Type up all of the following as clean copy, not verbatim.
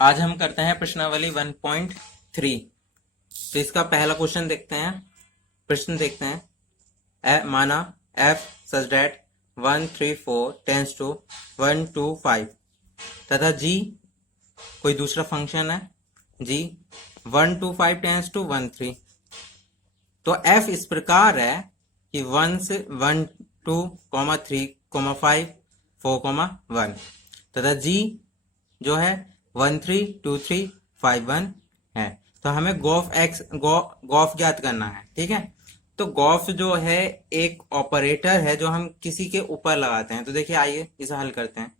आज हम करते हैं प्रश्नावली 1.3। तो इसका पहला क्वेश्चन देखते हैं। प्रश्न देखते हैं। माना f such that 1 3 4 tends to 1 2 5 तथा g कोई दूसरा फंक्शन है g 1 2 5 tends to 1 3। तो f इस प्रकार है कि 1 से 1 2 3 5 4 1 तथा g जो है 1 3 2 3 5 1 है। तो हमें गॉफ ज्ञात करना है। ठीक है, तो गॉफ जो है एक ऑपरेटर है जो हम किसी के ऊपर लगाते हैं। तो देखिए, आइए इसे हल करते हैं।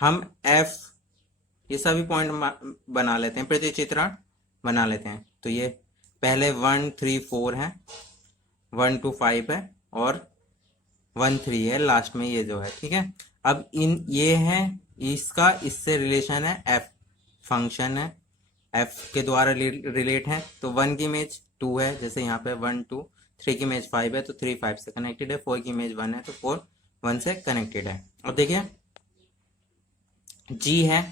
हम f ये सभी पॉइंट बना लेते हैं, प्रतिचित्रण बना लेते हैं। तो ये पहले 1 3 4 है, 1 2 5 है और 1 3 है लास्ट में, ये जो है। ठीक है, अब ये है, इसका इससे रिलेशन है, f फंक्शन है, f के द्वारा रिलेट है। तो 1 की इमेज 2 है, जैसे यहाँ पे 1 2, 3 की इमेज 5 है तो 3 5 से कनेक्टेड है, 4 की इमेज 1 है तो 4 1 से कनेक्टेड है। अब देखिए g है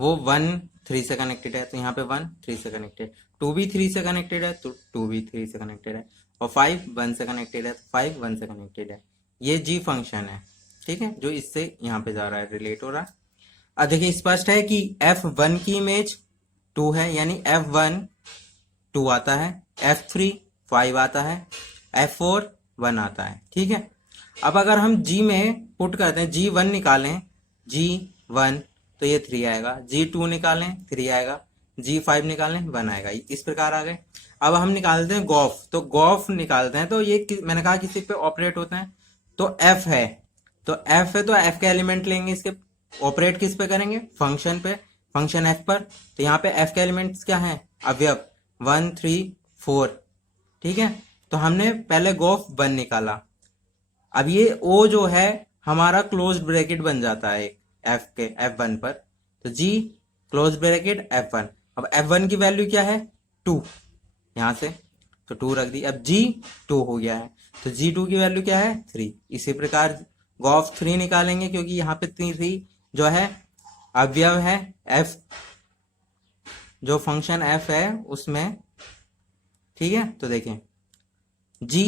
वो 1 3 से कनेक्टेड है, तो यहाँ पे 1 3 से कनेक्टेड, 2 भी 3 से कनेक्टेड है तो 2 भी 3 से कनेक्टेड है, और 5 1 से कनेक्टेड है तो 5 1 से कनेक्टेड है। ये g फंक्शन है, ठीक है, जो इससे यहाँ पे जा रहा है, रिलेट हो रहा है। अब देखिए स्पष्ट है कि f1 की इमेज 2 है, यानी f1 2 आता है, f3 5 आता है, f4 1 आता है। ठीक है, अब अगर हम g में पुट करते हैं, g1 निकालें, g1 तो ये 3 आएगा, g2 निकालें 3 आएगा, g5 निकालें 1 आएगा। इस प्रकार आ गए। अब हम निकालते हैं गॉफ, तो गॉफ निकालते हैं तो ये मैंने कहा किसी पे ऑपरेट होता है, तो f है, तो f है तो f के एलिमेंट लेंगे, इसके ऑपरेट किस पे करेंगे, फंक्शन पे, फंक्शन f पर। तो यहाँ पे f के एलिमेंट्स क्या है, अवयव 1 3 4। ठीक है, तो हमने पहले गॉफ 1 निकाला। अब ये o जो है हमारा क्लोज्ड ब्रैकेट बन जाता है f के f1 पर, तो g क्लोज ब्रैकेट f1। अब f1 की वैल्यू क्या है, 2, यहां से तो 2 रख दी। अब g 2 हो गया है, तो g2 की वैल्यू क्या है, 3। इसी प्रकार गॉफ 3 निकालेंगे, क्योंकि यहाँ पे 3 जो है अवयव है f, जो फंक्शन f है उसमें। ठीक है, तो देखें g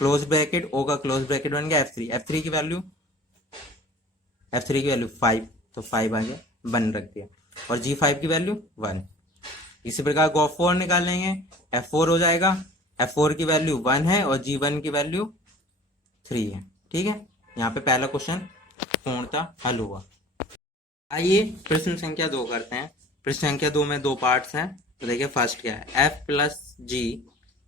क्लोज ब्रैकेट o का क्लोज ब्रैकेट बन गया f3, f3 की वैल्यू 5, तो 5 आ गया, 1 रख दिया, और g5 की वैल्यू 1। इसी प्रकार गॉफ 4 निकालेंगे, f4 हो जाएगा, f4 की वैल्यू 1 है और g1 की वैल्यू 3 है। ठीक है, यहाँ पे पहला क्वेश्चन पूर्णतः हल हुआ। आइए प्रश्न संख्या 2 करते हैं। प्रश्न संख्या 2 में 2 पार्ट्स हैं। तो देखिए फर्स्ट क्या है, f plus g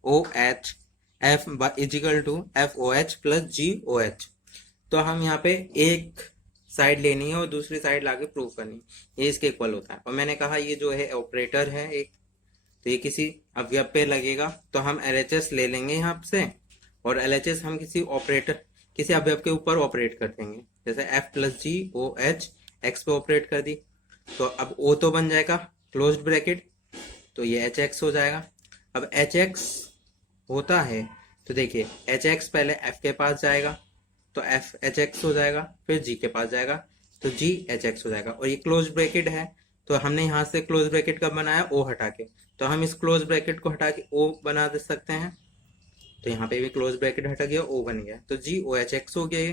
o h f equal to f o h plus g o h. तो हम यहाँ पे एक साइड लेनी है और दूसरी साइड लाके प्रूव करनी है, ये इसके इक्वल होता है। और मैंने कहा ये जो है ऑपरेटर है एक, तो ये किसी अवयव पे लगेगा, तो हम LHS ले लेंगे यहाँ से, और LHS हम किसी ऑपरेटर, किसी अवयव के ऊपर ऑपरेट कर देंगे। जैसे f plus g o H x पे ऑपरेट कर दी, तो अब o तो बन जाएगा क्लोज्ड ब्रैकेट, तो ये hx हो जाएगा। अब hx होता है, तो देखिए hx पहले f के पास जाएगा तो f hx हो जाएगा, फिर g के पास जाएगा तो g hx हो जाएगा, और ये क्लोज ब्रैकेट है। तो हमने यहाँ से क्लोज ब्रैकेट कब बनाया, o हटा के, तो हम इस क्लोज ब्रैकेट को हटा के o बना दे सकते हैं। तो यहाँ पे भी क्लोज ब्रैकेट हटा गया, o बन गया, तो g o h x हो गया ये।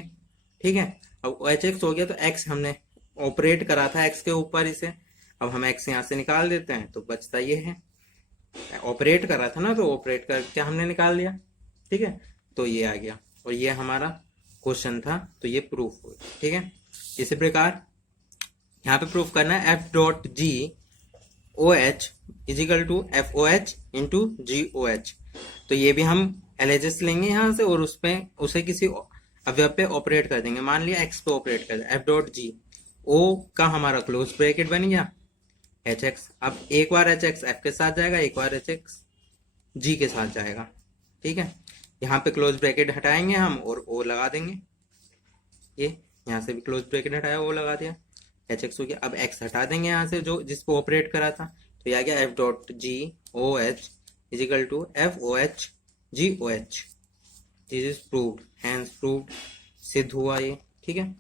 ठीक है, अब o h x हो गया, तो x हमने ऑपरेट करा था x के ऊपर इसे, अब हम x यहाँ से निकाल देते हैं, तो बचता ये है, ऑपरेट करा था ना, तो ऑपरेट करके हमने निकाल दिया। ठीक है, तो ये आ गया, और ये हमारा क्वेश्चन था, तो ये प्रूफ हो गया। ठीक है, इसी प्रकार यहाँ पे प्रूफ करना है f dot g o h equal to f o h into g o h. तो ये भी हम LHS लेंगे यहाँ से, और उसे किसी अवयव पे ऑपरेट कर देंगे। मान लिया x पे ऑपरेट कर दिया, एफ डॉट जी ओ का हमारा क्लोज ब्रैकेट बन गया hx। अब एक बार hx f के साथ जाएगा, एक बार hx g के साथ जाएगा। ठीक है, यहाँ पे क्लोज ब्रैकेट हटाएंगे हम और o लगा देंगे, ये यहाँ से भी क्लोज ब्रैकेट हटाया, o लगा दिया, hx हो गया। अब x हटा देंगे यहाँ से, जो जिसको ऑपरेट करा था, तो ये आ गया f dot g o h equal to f o h g o h. This is proved, hence proved, सिद्ध हुआ ये। ठीक है,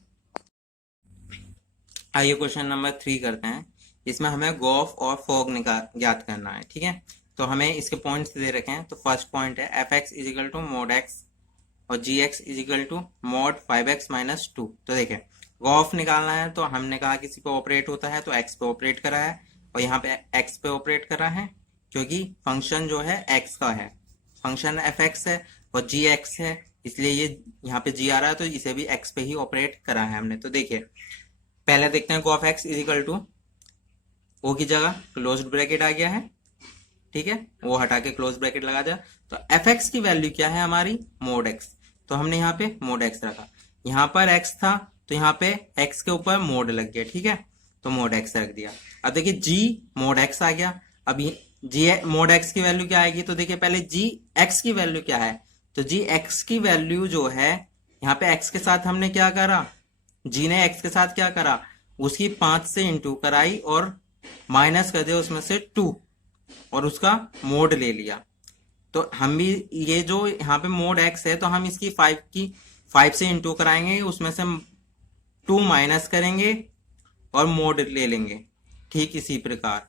आइए क्वेश्चन नंबर 3 करते हैं। इसमें हमें गॉफ और फॉग ज्ञात करना है, ठीक है। तो हमें इसके पॉइंट्स दे रखे हैं। तो फर्स्ट पॉइंट है f x is equal to mod x और g x is equal to mod 5x minus 2। तो देखिए गॉफ निकालना है तो हमने कहा किसी पे ऑपरेट होता है तो एक्स पे ऑपरेट करा है और यहाँ पे एक्स पे ऑपरेट करा है क्योंकि फंक्शन जो है एक्स का है, फंक्शन एफ एक्स है और जी एक्स है, इसलिए ये यहाँ पे जी आ रहा है तो इसे भी एक्स पे ही ऑपरेट करा है हमने। तो देखिए पहले देखते हैं g o f x is equal to o की जगह क्लोज्ड ब्रैकेट आ गया है, ठीक है, वो हटा के क्लोज ब्रैकेट लगा दिया। तो एफ एक्स की वैल्यू क्या है हमारी, मोड एक्स। तो हमने यहाँ पे मोड एक्स रखा, यहाँ पर एक्स था तो यहाँ पे एक्स के ऊपर मोड लग गया, ठीक है, तो मोड एक्स रख दिया। अब देखिए जी मोड एक्स आ गया। अब जी मोड एक्स की वैल्यू क्या आएगी, तो देखिए पहले जी एक्स की वैल्यू क्या है, तो जी एक्स की वैल्यू जो है यहाँ पे एक्स के साथ हमने क्या करा, जी ने एक्स के साथ क्या करा, उसकी 5 से इंटू कराई और माइनस कर दिया उसमें से 2 और उसका मोड ले लिया। तो हम भी ये जो यहाँ पे मोड एक्स है तो हम इसकी 5 से इंटू कराएंगे, उसमें से 2 माइनस करेंगे और मोड ले लेंगे। ठीक इसी प्रकार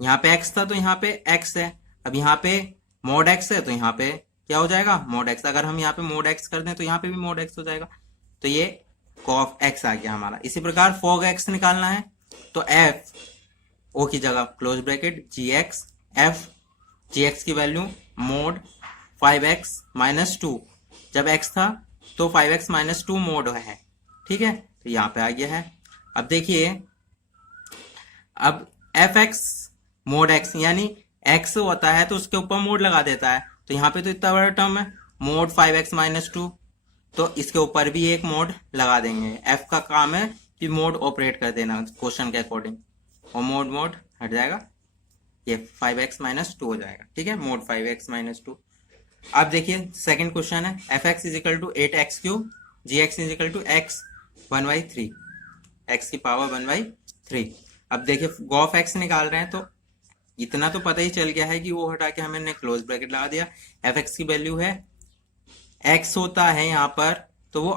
यहाँ पे एक्स था तो यहाँ पे एक्स है, अब यहाँ पे मोड एक्स है तो यहाँ पे क्या हो जाएगा, मोड एक्स। अगर हम यहाँ पे मोड एक्स कर दें तो यहाँ पे भी मोड एक्स हो जाएगा। तो ये कॉफ एक्स आ गया हमारा। इसी प्रकार फॉग एक्स निकालना है तो एफ ओ की जगह क्लोज ब्रैकेट जी एक्स, एफ जी एक्स की वैल्यू मोड 5x माइनस 2, जब x था तो 5x माइनस 2 मोड है, ठीक है, तो यहाँ पे आ गया है। अब देखिए अब एफ एक्स मोड एक्स यानी x होता है तो उसके ऊपर मोड लगा देता है, तो यहाँ पे तो इतना बड़ा टर्म है मोड 5x माइनस 2, तो इसके ऊपर भी एक मोड लगा देंगे। f का काम है कि मोड ऑपरेट कर देना क्वेश्चन के अकॉर्डिंग, और मोड हट जाएगा, ये 5x माइनस 2 हो जाएगा, ठीक है, मोड 5x माइनस 2। अब देखिए सेकंड क्वेश्चन है f x is equal to 8x cube, g x is equal to x 1/3, x की पावर 1/3। अब देखिए गॉफ एक्स निकाल रहे हैं तो इतना तो पता ही चल गया है कि वो हटा के हमने क्लोज ब्रैकेट लगा दिया। एफ एक्स की वैल्यू है x होता है यहाँ पर तो वो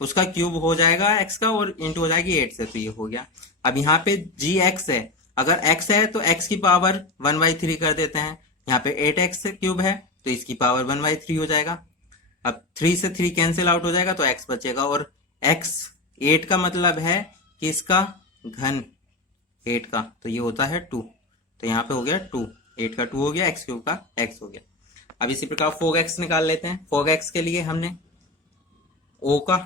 उसका क्यूब हो जाएगा x का और इंटू हो जाएगी 8 से, तो ये हो गया। अब यहाँ पे जी एक्स है, अगर x है तो x की पावर 1/3 कर देते हैं, यहाँ पे 8x क्यूब है तो इसकी पावर 1/3 हो जाएगा। अब 3 से 3 कैंसिल आउट हो जाएगा तो x बचेगा, और x 8 का मतलब है कि इसका घन 8 का, तो ये होता है 2, तो यहाँ पे हो गया 2, 8 का 2 हो गया, x क्यूब का x हो गया। अब इसी प्रकार फोग एक्स निकाल लेते हैं। फोग एक्स के लिए हमने o का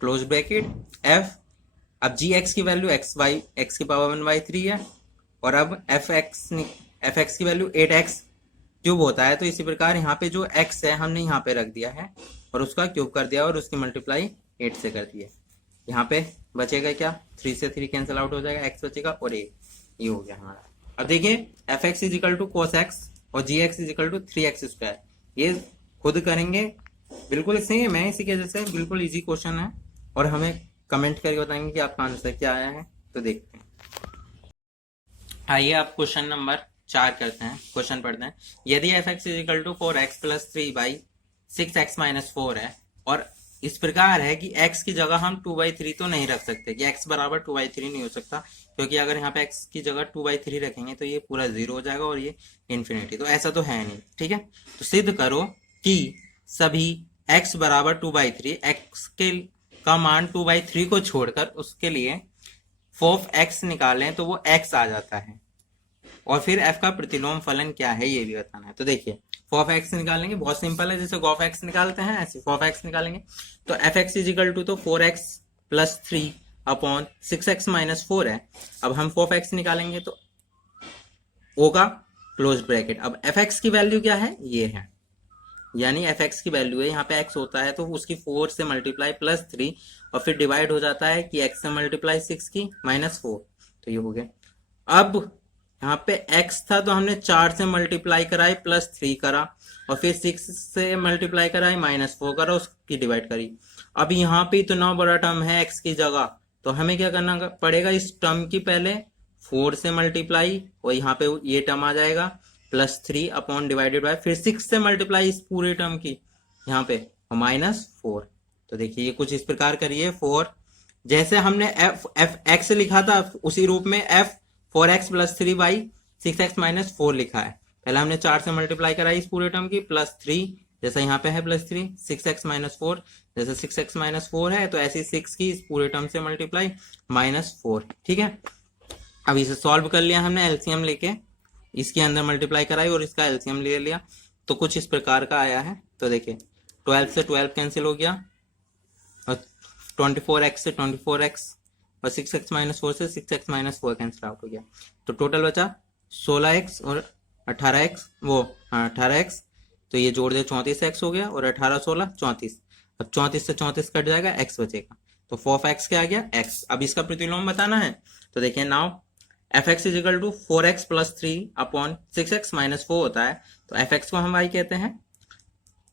क्लोज ब्रैकेट f, अब जी एक्स की वैल्यू x की पावर 1/3 है, और अब एफ एक्स की वैल्यू 8x क्यूब होता है, तो इसी प्रकार यहाँ पे जो x है हमने यहाँ पे रख दिया है और उसका क्यूब कर दिया और उसकी मल्टीप्लाई 8 से कर दिया। यहाँ पे बचेगा क्या, 3 से 3 कैंसिल आउट हो जाएगा, x बचेगा और ये हो गया हमारा। अब देखिए f x is equal to cos x और g x is equal to 3x², ये खुद करेंगे बिल्कुल सेम है, इसी की वजह से बिल्कुल इजी क्वेश्चन है, और हमें कमेंट करके बताएंगे कि आपका आंसर क्या आया है। तो देखते हैं, आइए आप क्वेश्चन नंबर 4 करते हैं। क्वेश्चन पढ़ते हैं, यदि f x is equal to 4x plus 3/6x minus 4 है, और इस प्रकार है कि x की जगह हम 2/3 तो नहीं रख सकते, कि x बराबर 2/3 नहीं हो सकता, क्योंकि अगर यहाँ पे x की जगह 2/3 रखेंगे तो ये पूरा 0 हो जाएगा और ये इन्फिनिटी, तो ऐसा तो है नहीं, ठीक है। तो सिद्ध करो कि सभी x बराबर 2/3, x के का मान 2/3 को छोड़कर उसके लिए फोफ x निकालें तो वो x आ जाता है, और फिर f का प्रतिलोम फलन क्या है ये भी बताना है। तो देखिए फोफ एक्स निकालेंगे, बहुत सिंपल है, जैसे गॉफ एक्स निकालते हैं ऐसे फोफ एक्स निकालेंगे। तो f x is equal to तो 4x plus 3 upon 6x minus 4 है। अब हम फोफ एक्स निकालेंगे तो ओ का क्लोज ब्रैकेट, अब एफ एक्स की वैल्यू क्या है, ये है, यानी एफ एक्स की वैल्यू है, यहाँ पे x होता है तो उसकी 4 से मल्टीप्लाई प्लस 3 और फिर डिवाइड हो जाता है कि x से मल्टीप्लाई 6 की माइनस 4, तो ये हो गया। अब यहाँ पे x था तो हमने 4 से मल्टीप्लाई कराई प्लस 3 करा, और फिर 6 से मल्टीप्लाई कराई माइनस 4 करा, उसकी डिवाइड करी। अब यहाँ पे इतना बड़ा टर्म है x की जगह, तो हमें क्या करना पड़ेगा, इस टर्म की पहले 4 से मल्टीप्लाई, और यहाँ पे ये टर्म आ जाएगा प्लस 3 अपॉन डिवाइडेड बाय फिर 6 से मल्टीप्लाई इस पूरे टर्म की यहाँ पे माइनस 4। तो देखिए ये कुछ इस प्रकार करिए, 4 जैसे हमने एफ एक्स लिखा था उसी रूप में F 4x plus 3y 6x minus 4 लिखा है। पहले हमने 4 से मल्टीप्लाई कराई इस पूरे टर्म की, प्लस 3 जैसा यहाँ पे है प्लस 3, 6x माइनस 4 जैसे 6x माइनस 4 है तो ऐसी 6 की इस पूरे टर्म से मल्टीप्लाई माइनस 4। ठीक है, अब इसे सॉल्व कर लिया हमने एलसीएम लेके, इसके अंदर मल्टीप्लाई कराई और इसका एलसीएम ले लिया, तो कुछ इस प्रकार का आया है। तो देखिए 12 से 12 कैंसिल हो गया और 24x से 24x और 6x माइनस 4 से 6x माइनस 4 कैंसिल आउट हो गया, तो टोटल बचा 16x और 18x, वो हाँ 18x, तो ये जोड़ दे 34x हो गया और 18 16 34। अब 34 से 34 कट जाएगा, x बचेगा, तो 4x क्या आ गया x। अब इसका प्रतिलोम बताना है, तो देखिए now fx is equal to 4x plus 3 upon 6x minus 4 होता है, तो fx को हम y कहते हैं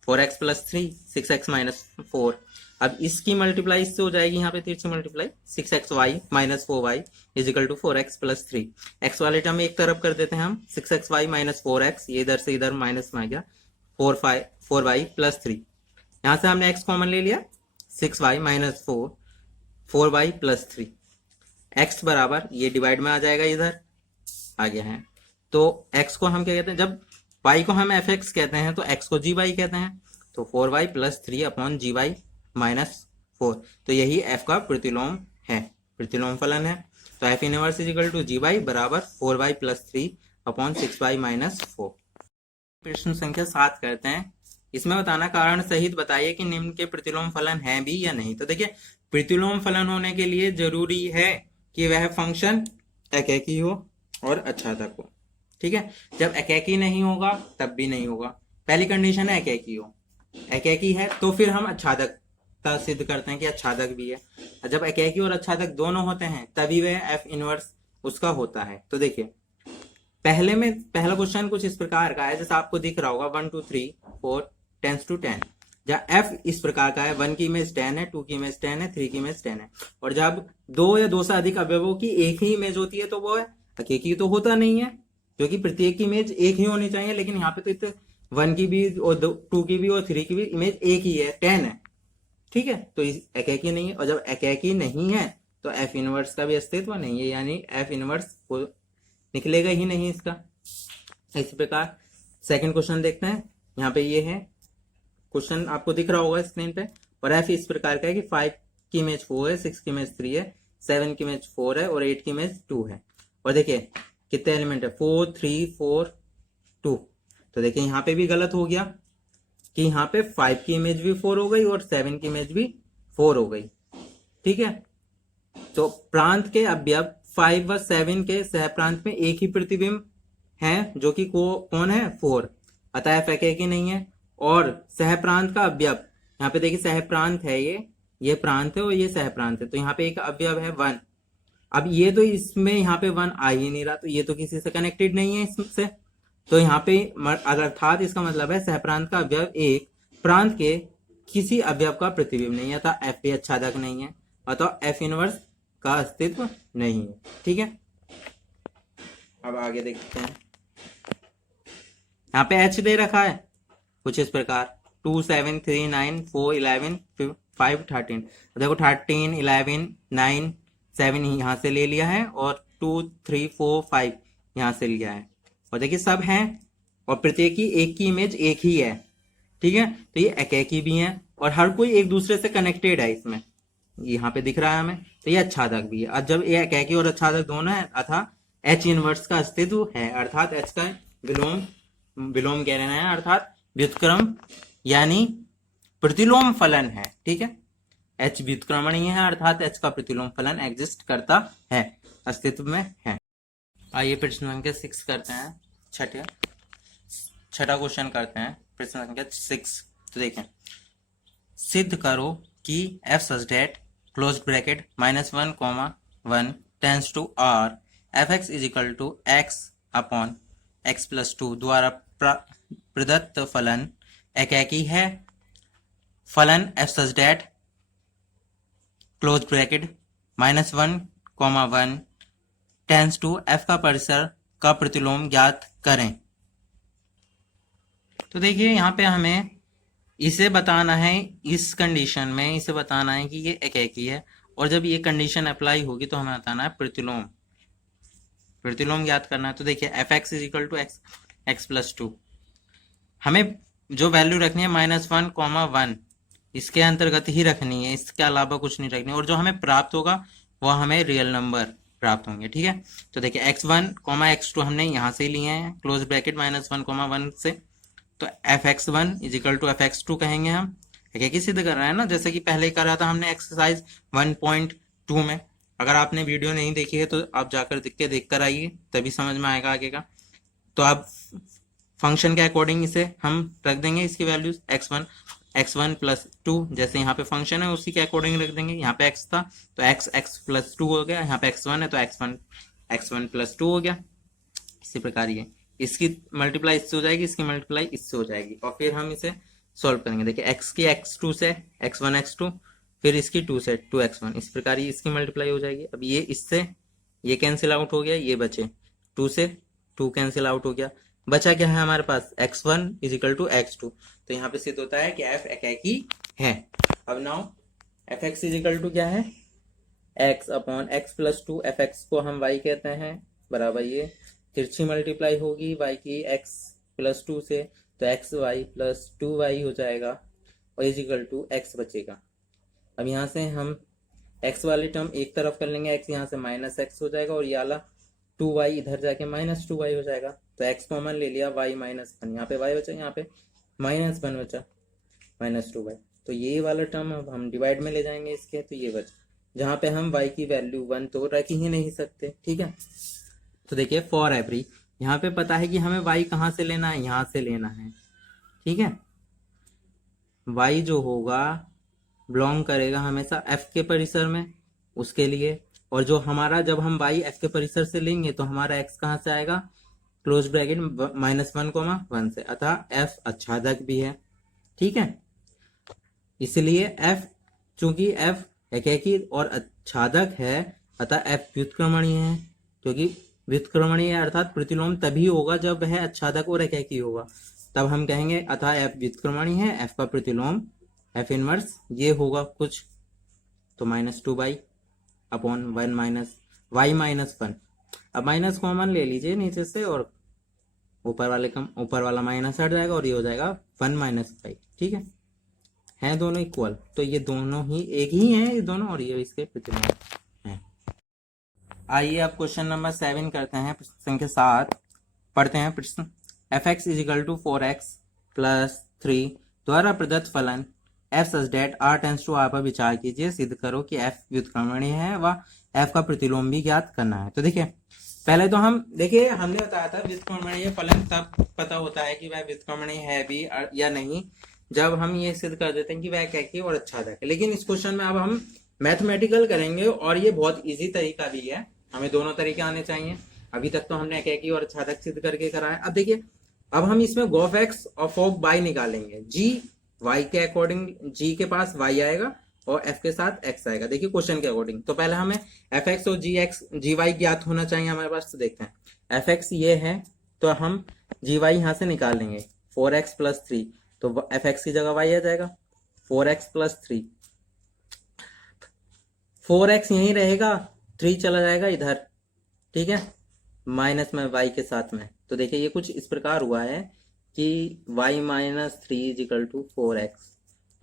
4x प्लस 3 6x माइनस 4। अब इसकी मल्टीप्लाई इससे हो जाएगी, यहाँ पे 3 से multiply 6xy minus 4y is equal to 4x plus 3। x वाले टर्म एक तरफ कर देते हैं हम, 6xy माइनस 4x, ये इधर से इधर माइनस में आ गया 4y प्लस 3। यहाँ से हमने x कॉमन ले लिया, 6y minus 4y plus 3। x बराबर ये डिवाइड में आ जाएगा, इधर आ गया है, तो x को हम क्या कहते हैं, जब y को हम fx कहते हैं तो x को gy कहते हैं, तो 4y plus 3 upon gy minus 4, तो यही f का प्रतिलोम है, प्रतिलोम फलन है। तो f inverse is equal to gy बराबर 4y plus 3 upon 6y minus 4। प्रश्न संख्या 7 करते हैं, इसमें बताना कारण सहित बताइए कि निम्न के प्रतिलोम फलन है भी या नहीं। तो देखिए प्रतिलोम फलन होने के लिए जरूरी है कि वह फंक्शन एकैकी हो और अच्छादक हो। ठीक है, जब एकैकी नहीं होगा तब भी नहीं होगा। पहली कंडीशन है एकैकी हो, एकैकी है तो फिर हम अच्छादकता सिद्ध करते हैं कि अच्छादक भी है। जब एकैकी और अच्छादक दोनों होते हैं तभी वह एफ इनवर्स उसका होता है। तो देखिए पहला क्वेश्चन कुछ इस प्रकार का है, जैसे आपको दिख रहा होगा 1 2 3 4 10 to 10, जहाँ f इस प्रकार का है, 1 की इमेज 10 है, 2 की इमेज 10 है, 3 की इमेज 10 है, और जब 2 या 2 से अधिक अवयवों की एक ही इमेज होती है तो वो है एकैकी तो होता नहीं है, क्योंकि प्रत्येक की इमेज एक ही होनी चाहिए, लेकिन यहाँ पे तो 1 की भी और 2 की भी और 3 की भी इमेज एक ही है, 10 है। ठीक है, तो एकैकी नहीं है, और जब एकैकी नहीं है तो एफ इनवर्स का भी अस्तित्व नहीं है, यानी एफ इनवर्स को निकलेगा ही नहीं इसका। इसी प्रकार सेकंड क्वेश्चन देखते हैं, यहाँ पे ये है क्वेश्चन आपको दिख रहा होगा स्क्रीन पे, और एफ इस प्रकार का है कि 5 की इमेज 4 है, 6 की इमेज 3 है, 7 की इमेज 4 है और 8 की इमेज 2 है। और देखिए कितने एलिमेंट है, 4 3 4 2। तो देखिए यहाँ पे भी गलत हो गया कि यहाँ पे 5 की इमेज भी 4 हो गई और 7 की इमेज भी 4 हो गई। ठीक है, तो प्रांत के अवयव 5 व 7 के सह प्रांत में एक ही प्रतिबिंब है, जो कि कौन है 4, अतः एफ एकैकी नहीं है। और सह प्रांत का अवयव, यहाँ पे देखिए सह प्रांत है, ये प्रांत है और ये सह प्रांत है, तो यहाँ पे एक अवयव है 1। अब ये तो इसमें यहाँ पे 1 आ ही नहीं रहा, तो ये तो किसी से कनेक्टेड नहीं है इससे, तो यहाँ पे अर्थात इसका मतलब है सह प्रांत का अवयव एक प्रांत के किसी अवयव का प्रतिबिंब नहीं है, अतः एफ भी आच्छादक नहीं है, अतः एफ इनवर्स का अस्तित्व नहीं है। ठीक है, अब आगे देखते हैं, यहाँ पे एच दे रखा है कुछ इस प्रकार 2 7 3 9 4 11 5 13। देखो 13 11 9 7 यहाँ से ले लिया है और 2 3 4 5 यहाँ से लिया है, और देखिए सब हैं और प्रत्येक की एक की इमेज एक ही है। ठीक है, तो ये एकैकी भी है और हर कोई एक दूसरे से कनेक्टेड है, इसमें यहाँ पे दिख रहा है हमें, तो ये आच्छादक भी है। और जब ये एकैकी और आच्छादक दोनों है अतः एच इनवर्स का अस्तित्व है, अर्थात एच का विलोम कह रहे हैं, अर्थात व्युत्क्रम यानी प्रतिलोम फलन है। ठीक है, एच व्युत्क्रमणीय है, अर्थात एच का प्रतिलोम फलन एग्जिस्ट करता है, अस्तित्व में है। आइए प्रश्न संख्या 6 करते हैं, छठा क्वेश्चन करते हैं, प्रश्न संख्या 6। तो देखें, सिद्ध करो कि f such that close bracket -1, 1 tends to r fx is equal to x upon x plus 2 द्वारा प्रदत्त फलन एकैकी है। फलन f such that close bracket -1, 1 tends to f का परिसर का प्रतिलोम ज्ञात करें। तो देखिए यहाँ पे हमें इसे बताना है, इस कंडीशन में इसे बताना है कि ये एकैकी है और जब ये कंडीशन अप्लाई होगी तो हमें बताना है प्रतिलोम, प्रतिलोम ज्ञात करना है। तो देखिए f x is equal to x, x plus two, हमें जो वैल्यू रखनी है -1, 1 इसके अंतर्गत ही रखनी है, इसके अलावा कुछ नहीं रखनी। और जो हमें प्राप्त होगा वह हमें रियल नंबर प्राप्त होंगे, ठीक है। तो देखिए x1, x2 हमने यहाँ से लिए हैं, क्लोज ब्रैकेट -1, 1 से, तो fx1 is equal to fx2 कहेंगे हम। एक सिद्ध कर रहे हैं ना, जैसे कि पहले करा था हमने एक्सरसाइज 1.2 में। अगर आपने वीडियो नहीं देखी है तो आप जाकर देख कर आइए, तभी समझ में आएगा आगे का। तो आप फंक्शन के अकॉर्डिंग इसे हम रख देंगे, इसकी वैल्यूज x1 प्लस 2, जैसे यहाँ पे फंक्शन है उसी के अकॉर्डिंग रख देंगे। यहाँ पे x था तो x प्लस 2 हो गया, यहाँ पे x1 है तो x1 प्लस 2 हो गया। इसी प्रकार ये इसकी मल्टीप्लाई इससे हो जाएगी, इसकी मल्टीप्लाई इससे हो जाएगी, और फिर हम इसे सॉल्व करेंगे। देखिए x की x2 से x1 फिर इसकी 2 से 2x1, इस प्रकार ये इसकी मल्टीप्लाई हो जाएगी। अब ये इससे ये कैंसिल आउट हो गया, ये बचे 2 से 2 कैंसिल आउट हो गया, बचा क्या है हमारे पास x1 is equal to x2। तो यहाँ पे सिद्ध होता है कि f एकाकी है। अब now f x is equal to क्या है, x upon x plus 2, f x को हम y कहते हैं, बराबर ये तिरछी मल्टीप्लाई होगी y की x प्लस 2 से, तो एक्स वाई प्लस 2y हो जाएगा, और इज इक्वल टू x बचेगा। अब यहाँ से हम x वाली टर्म एक तरफ कर लेंगे, x यहाँ से -x हो जाएगा, और ये वाला 2y इधर जाके -2y हो जाएगा। तो x कॉमन ले लिया, y -1, यहाँ पे y बचा, यहाँ पे -1 बचा, -2y। तो ये वाला टर्म अब हम डिवाइड में ले जाएंगे इसके, तो ये बचा, जहाँ पे हम y की वैल्यू 1 तो रख ही नहीं सकते, ठीक है। तो देखिए फॉर एवरी, यहाँ पे पता है कि हमें y कहाँ से लेना है, यहाँ से लेना है, ठीक है। y जो होगा बिलोंग करेगा हमेशा f के परिसर में, उसके लिए। और जो हमारा जब हम y f के परिसर से लेंगे तो हमारा x कहाँ से आएगा, क्लोज ब्रैकेट -1, 1 से, अतः f आच्छादक भी है, ठीक है। इसलिए f, चूंकि f एकाकी और आच्छादक है, अतः f व्युत्क्रमणीय है, क्योंकि व्युत्क्रमणीय अर्थात प्रतिलोम तभी होगा जब वह आच्छादक और एकाकी होगा, तब हम कहेंगे अतः f व्युत्क्रमणीय है, f का प्रतिलोम f इनवर्स ये होगा कुछ, तो -2y अपॉन 1 माइनस y -1। अब माइनस कॉमन ले लीजिए नीचे से, और ऊपर वाला माइनस हट जाएगा, और ये हो जाएगा 1 -y, ठीक है दोनों इक्वल, तो ये दोनों ही एक ही हैं ये दोनों, और ये इसके प्रतिलोम हैं। आइए अब क्वेश्चन नंबर 7 करते हैं, संख्या 7 पढ़ते हैं प्रश्न। F x is equal to 4x plus 3 द्वारा प्रदत्त फलन f such that r tends to r पर विचार कीजिए, सिद्ध करो कि f व्युत्क्रमणीय है व f का प्रतिलोम भी ज्ञात करना है। तो देखिए पहले तो हम देखिए, हमने बताया था व्युत्क्रमणीय फलन तब पता होता है कि वह व्युत्क्रमणीय है भी या नहीं, जब हम ये सिद्ध कर देते हैं कि वह एकाकी और आच्छादक है। लेकिन इस क्वेश्चन में अब हम मैथमेटिकल करेंगे, और ये बहुत इजी तरीका भी है, हमें दोनों तरीके आने चाहिए। अभी तक तो हमने एकाकी और आच्छादक सिद्ध करके कराया। अब देखिए, अब हम इसमें गोफ एक्स और फोक बाई निकालेंगे। जी वाई के अकॉर्डिंग, जी के पास वाई आएगा और एफ के साथ एक्स आएगा, देखिए क्वेश्चन के अकॉर्डिंग। तो पहले हमें एफ एक्स और जी वाई ज्ञात होना चाहिए हमारे पास। तो देखते हैं, एफ एक्स ये है तो हम जी वाई यहाँ से निकाल लेंगे, 4x प्लस 3, तो एफ एक्स की जगह वाई आ जाएगा 4x प्लस 3, 4x यहीं रहेगा, 3 चला जाएगा इधर, ठीक है, माइनस में y के साथ में। तो देखिए ये कुछ इस प्रकार हुआ है कि y -3 is equal to 4x,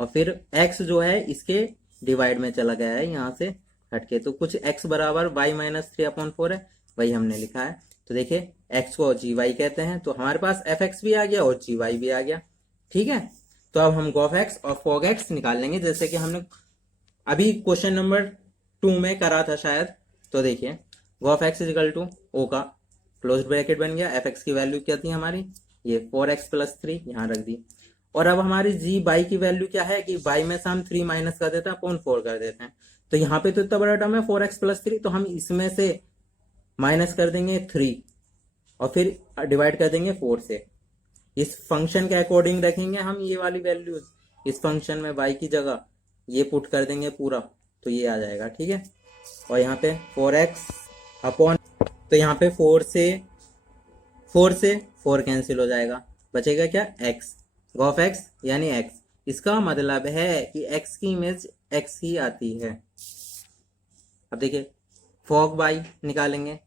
और फिर x जो है इसके डिवाइड में चला गया है यहाँ से हटके, तो कुछ x बराबर y -3/4 है, वही हमने लिखा है। तो देखिए x को जी वाई कहते हैं, तो हमारे पास एफ एक्स भी आ गया और जी वाई भी आ गया, ठीक है। तो अब हम गोफ एक्स और फोग एक्स निकाल लेंगे, जैसे कि हमने अभी क्वेश्चन नंबर 2 में करा था शायद। तो देखिए गोफ एक्स इजिकल टू ओ का क्लोज ब्रैकेट बन गया, एफ एक्स की वैल्यू क्या थी हमारी, ये 4x प्लस 3 यहाँ रख दी। और अब हमारी जी बाई की वैल्यू क्या है कि बाई में से हम 3 माइनस कर देते हैं, अपॉन 4 कर देते हैं। तो यहाँ पे तो इतना बड़ा टर्म है 4x प्लस 3, तो हम इसमें से माइनस कर देंगे 3 और फिर डिवाइड कर देंगे 4 से। इस फंक्शन के अकॉर्डिंग रखेंगे हम ये वाली वैल्यूज, इस फंक्शन में y की जगह ये पुट कर देंगे पूरा, तो ये आ जाएगा, ठीक है। और यहाँ पे 4x अपॉन, तो यहाँ पे 4 से 4 कैंसिल हो जाएगा, बचेगा क्या x, गॉफ x यानी x। इसका मतलब है कि x की इमेज x ही आती है, अब देखिए फॉग वाई निकालेंगे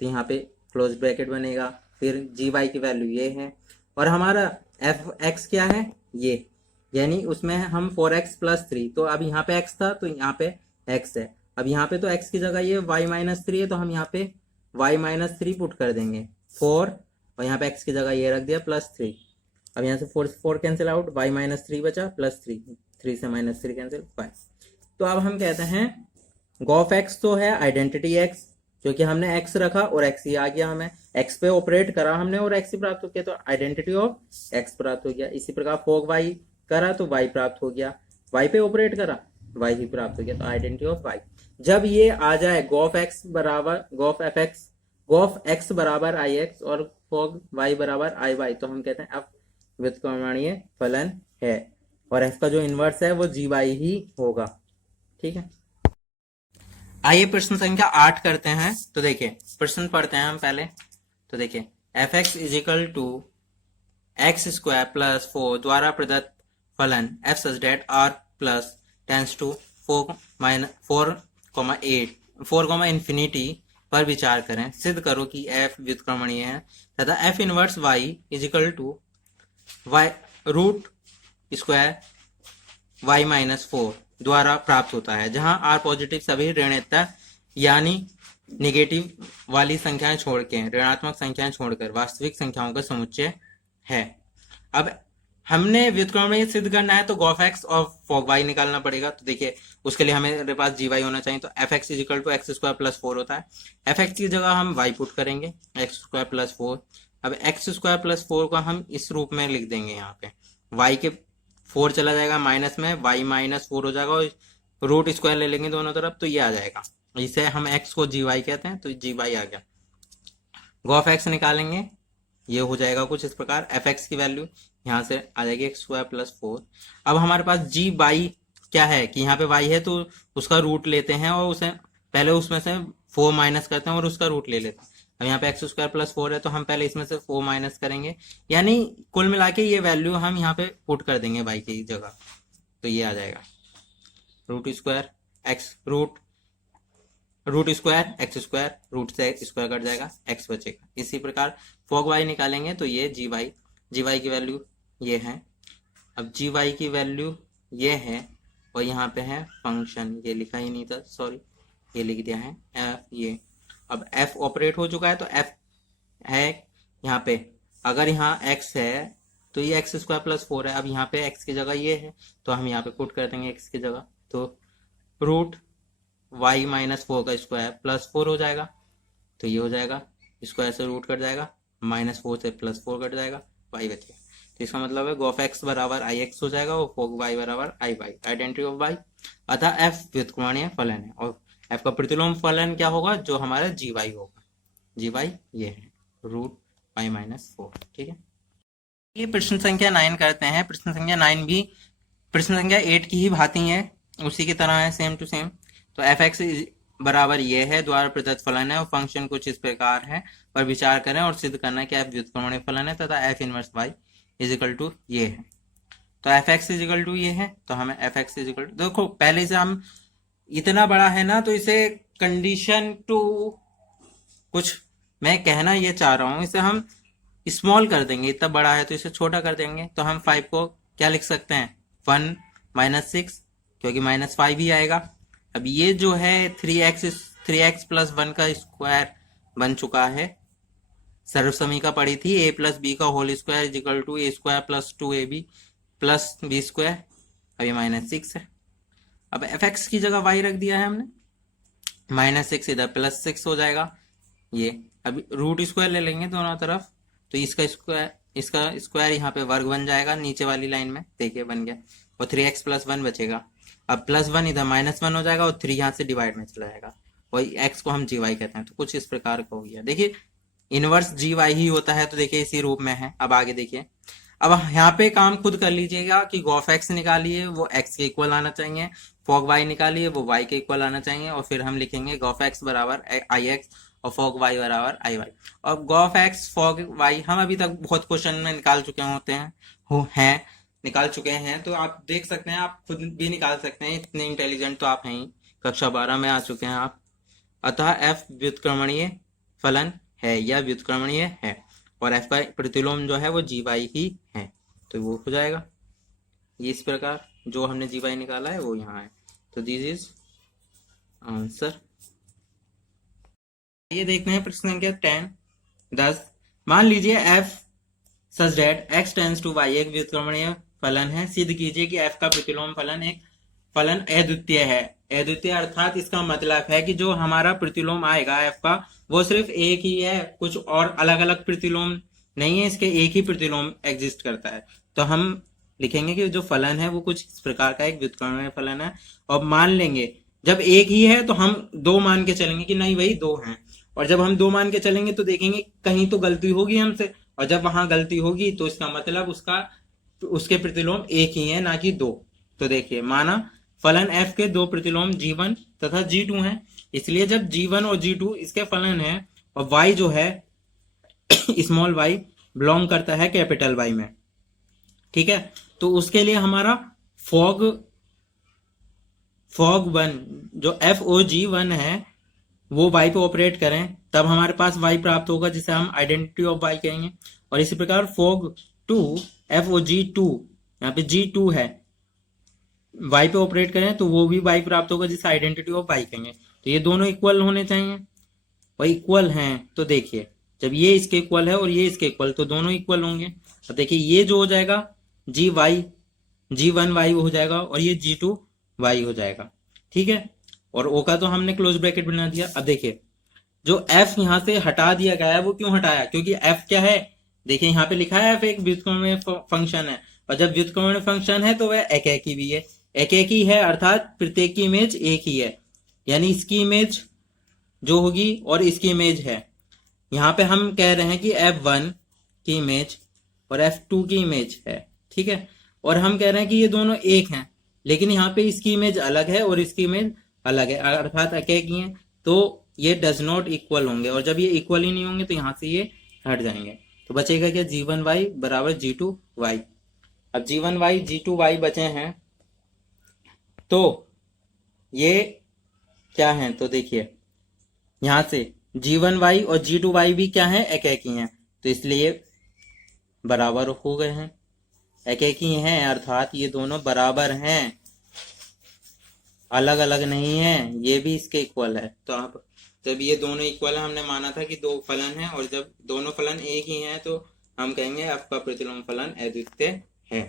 तो यहाँ पे क्लोज ब्रैकेट बनेगा, फिर जी वाई की वैल्यू ये है, और हमारा एफ एक्स क्या है ये, यानी उसमें हम 4x+3, तो अब यहाँ पे x था तो यहाँ पे x है। अब यहाँ पे तो x की जगह ये y-3 है, तो हम यहाँ पे y-3 पुट कर देंगे 4, और यहाँ पे x की जगह ये रख दिया +3। अब यहाँ से 4 कैंसिल आउट, y-3 बचा +3, 3 से -3 कैंसिल 5। तो अब हम कहते हैं गॉफ एक्स तो है आइडेंटिटी एक्स, क्योंकि हमने एक्स रखा और एक्स ही आ गया, हमें एक्स पे ऑपरेट करा हमने और एक्स ही प्राप्त हो गया, तो आइडेंटिटी ऑफ एक्स प्राप्त हो गया। इसी प्रकार फॉग वाई करा तो वाई प्राप्त हो गया, वाई पे ऑपरेट करा वाई ही प्राप्त हो गया, तो आइडेंटिटी ऑफ वाई। जब ये आ जाए गॉफ एक्स बराबर गॉफ एक्स बराबर आई एक्स और फॉग वाई बराबर आई वाई, तो हम कहते हैं एफ व्युत्क्रमणीय फलन है, और एफ का जो इनवर्स है वो जी वाई ही होगा। ठीक है, आइए प्रश्न संख्या 8 करते हैं। तो देखिए प्रश्न पढ़ते हैं हम पहले। तो देखिए f x is equal to x² + 4 द्वारा प्रदत्त फलन f such that r plus tends to 4 infinity पर विचार करें। सिद्ध करो कि एफ व्युत्क्रमणीय है तथा f inverse y is equal to √² y-4 द्वारा प्राप्त होता है, जहां r पॉजिटिव सभी ऋणेतर यानी निगेटिव वाली संख्याएं छोड़ के, ऋणात्मक संख्याएं छोड़कर वास्तविक संख्याओं का समुच्चय है। अब हमने व्युत्क्रमणीय सिद्ध करना है तो गॉफ एक्स और फॉग वाई निकालना पड़ेगा। तो देखिए उसके लिए हमें पास जी वाई होना चाहिए, तो f x is equal to x² + 4 होता है। एफ एक्स की जगह हम वाई पुट करेंगे x² + 4। अब x² + 4 को हम इस रूप में लिख देंगे, यहाँ पे वाई के 4 चला जाएगा माइनस में, y-4 हो जाएगा और √² ले लेंगे दोनों तरफ तो ये आ जाएगा। इसे हम x को जी वाई कहते हैं, तो जी वाई आ गया। गॉफ एक्स निकालेंगे, ये हो जाएगा कुछ इस प्रकार। एफ एक्स की वैल्यू यहाँ से आ जाएगी x² + 4। अब हमारे पास जी वाई क्या है कि यहाँ पे y है तो उसका रूट लेते हैं और उसे पहले उसमें से 4 माइनस करते हैं और उसका रूट ले लेते हैं। अब यहाँ पे x² + 4 है तो हम पहले इसमें से 4 माइनस करेंगे, यानी कुल मिला के ये वैल्यू हम यहाँ पे पुट कर देंगे y की जगह, तो ये आ जाएगा √² x √² रूट से स्क्वायर कट जाएगा, x बचेगा। इसी प्रकार फॉग y निकालेंगे तो ये जी वाई की वैल्यू ये है। अब जी वाई की वैल्यू ये है और यहाँ पे है फंक्शन, ये लिखा ही नहीं था सॉरी, ये लिख दिया है एफ ये। अब f ऑपरेट हो चुका है तो f है यहाँ पे, अगर यहाँ x है तो ये x² + 4 है। अब यहाँ पे x की जगह ये है तो हम यहाँ पे पुट कर देंगे x की जगह, तो √y-4 का स्क्वायर +4 हो जाएगा, तो ये हो जाएगा स्क्वायर से रूट कट जाएगा, -4 से +4 कट जाएगा, y बचेगा। तो इसका मतलब है गॉफ एक्स बराबर आई एक्स हो जाएगा और फॉग वाई बराबर आई वाई, आइडेंटिटी ऑफ वाई। अतः एफ व्युत्क्रमणीय फलन है और एफ का प्रतिलोम फलन क्या होगा, जो हमारा जी वाई होगा। जी वाई ये है √y-4। ठीक है, ये प्रश्न संख्या 9 करते हैं। प्रश्न संख्या 9 भी प्रश्न संख्या 8 की ही भांति है, उसी की तरह है, सेम टू सेम। तो एफ एक्स बराबर ये है द्वारा प्रदत्त फलन है और फंक्शन कुछ इस प्रकार है, पर विचार करें और सिद्ध करना कि एफ व्युत्क्रमणीय फलन है तथा f inverse y is equal to ये है। तो f x is equal to ये है, तो हमें f x is equal to, देखो पहले से हम इतना बड़ा है ना तो इसे कंडीशन टू कुछ मैं कहना ये चाह रहा हूं, इसे हम स्मॉल कर देंगे, इतना बड़ा है तो इसे छोटा कर देंगे। तो हम 5 को क्या लिख सकते हैं 1 - 6, क्योंकि -5 भी आएगा। अब ये जो है 3x + 1 का स्क्वायर बन चुका है, सर्वसमीका पड़ी थी a + b का whole square is equal to a² + 2ab + b²। अब ये -6 है। अब एफ एक्स की जगह y रख दिया है हमने, -6 इधर +6 हो जाएगा ये। अब √² ले लेंगे दोनों तरफ, तो इसका स्क्वायर यहाँ पे वर्ग बन जाएगा नीचे वाली लाइन में, देखिए बन गया, और 3x + 1 बचेगा। अब +1 इधर -1 हो जाएगा और 3 यहाँ से डिवाइड में चला जाएगा, वही x को हम जी वाई कहते हैं। तो कुछ इस प्रकार का हो गया। देखिए इनवर्स जी वाई ही होता है, तो देखिए इसी रूप में है। अब आगे देखिए, अब यहाँ पे काम खुद कर लीजिएगा कि गॉफ एक्स निकालिए वो x के इक्वल आना चाहिए, फॉग वाई निकालिए वो y के इक्वल आना चाहिए, और फिर हम लिखेंगे गॉफ एक्स बराबर आई एक्स और फॉग वाई बराबर आई वाई। और गॉफ एक्स फॉग वाई हम अभी तक बहुत क्वेश्चन में निकाल चुके होते हैं निकाल चुके हैं, तो आप देख सकते हैं, आप खुद भी निकाल सकते हैं, इतने इंटेलिजेंट तो आप हैं ही, कक्षा 12 में आ चुके हैं आप, अतः f व्युत्क्रमणीय फलन है या व्युत्क्रमणीय है, और f का प्रतिलोम जो है वो GY ही है, तो वो हो जाएगा। ये इस प्रकार जो हमने GY निकाला है वो यहाँ है, तो दिस इज आंसर। ये देखते हैं प्रश्न संख्या 10। मान लीजिए f such that x tends to y एक व्युत्क्रमणीय फलन है। सिद्ध कीजिए कि f का प्रतिलोम फलन एक फलन अद्वितीय है। अद्वितीय अर्थात इसका मतलब है कि जो हमारा प्रतिलोम आएगा f का वो सिर्फ एक ही है, कुछ और अलग अलग प्रतिलोम नहीं है, इसके एक ही प्रतिलोम एग्जिस्ट करता है। तो हम लिखेंगे कि जो फलन है वो कुछ इस प्रकार का एक व्युत्क्रमणीय फलन है, और मान लेंगे जब एक ही है तो हम दो मान के चलेंगे कि नहीं भाई दो हैं, और जब हम दो मान के चलेंगे तो देखेंगे कहीं तो गलती होगी हमसे, और जब वहां गलती होगी तो इसका मतलब उसके प्रतिलोम एक ही है, ना कि दो। तो देखिए माना फलन f के दो प्रतिलोम g1 तथा g2 हैं, इसलिए जब g1 और g2 इसके फलन है और y जो है स्मॉल y बिलोंग करता है कैपिटल Y में, ठीक है, तो उसके लिए हमारा फॉग 1 जो FOG1 है वो y पे ऑपरेट करें, तब हमारे पास y प्राप्त होगा जिसे हम आइडेंटिटी ऑफ y कहेंगे। और इसी प्रकार फॉग 2 FOG2, यहाँ पे G2 है, y पे ऑपरेट करें तो वो भी y प्राप्त होगा जिसे आइडेंटिटी ऑफ y कहेंगे। तो ये दोनों इक्वल होने चाहिए, और इक्वल हैं तो देखिए जब ये इसके इक्वल है और ये इसके इक्वल तो दोनों इक्वल होंगे। तो देखिए ये जो हो जाएगा G1y हो जाएगा और ये G2y हो जाएगा, ठीक है। और O का तो हमने क्लोज ब्रैकेट बना दिया। अब देखिए जो f यहाँ से हटा दिया गया है वो क्यों हटाया, क्योंकि f क्या है, देखिए यहाँ पे लिखा है f एक व्युत्क्रमणीय फंक्शन है, और जब व्युत्क्रमणीय फंक्शन है तो वह एकेकी भी है। एकेकी है अर्थात प्रत्येक की इमेज एक ही है, यानी इसकी इमेज जो होगी और इसकी इमेज है। यहाँ पे हम कह रहे हैं कि f1 की इमेज और f2 की इमेज है, ठीक है, और हम कह रहे हैं कि ये दोनों एक हैं, लेकिन यहाँ पे इसकी इमेज अलग है और इसकी इमेज अलग है, अर्थात एकेकी हैं, तो ये डज नॉट इक्वल होंगे, और जब ये इक्वल ही नहीं होंगे तो यहाँ से ये हट जाएंगे। तो बचेगा क्या, G1y बराबर G2y। अब G1y G2y बचे हैं, तो ये क्या है, तो देखिए यहाँ से G1y और G2y भी क्या है, एकेकी हैं, तो इसलिए बराबर हो गए हैं, एकेकी हैं अर्थात ये दोनों बराबर हैं, अलग अलग नहीं है, ये भी इसके इक्वल है। तो आप जब ये दोनों इक्वल है, हमने माना था कि दो फलन है, और जब दोनों फलन एक ही हैं तो हम कहेंगे आपका प्रतिलोम फलन अद्वितीय है।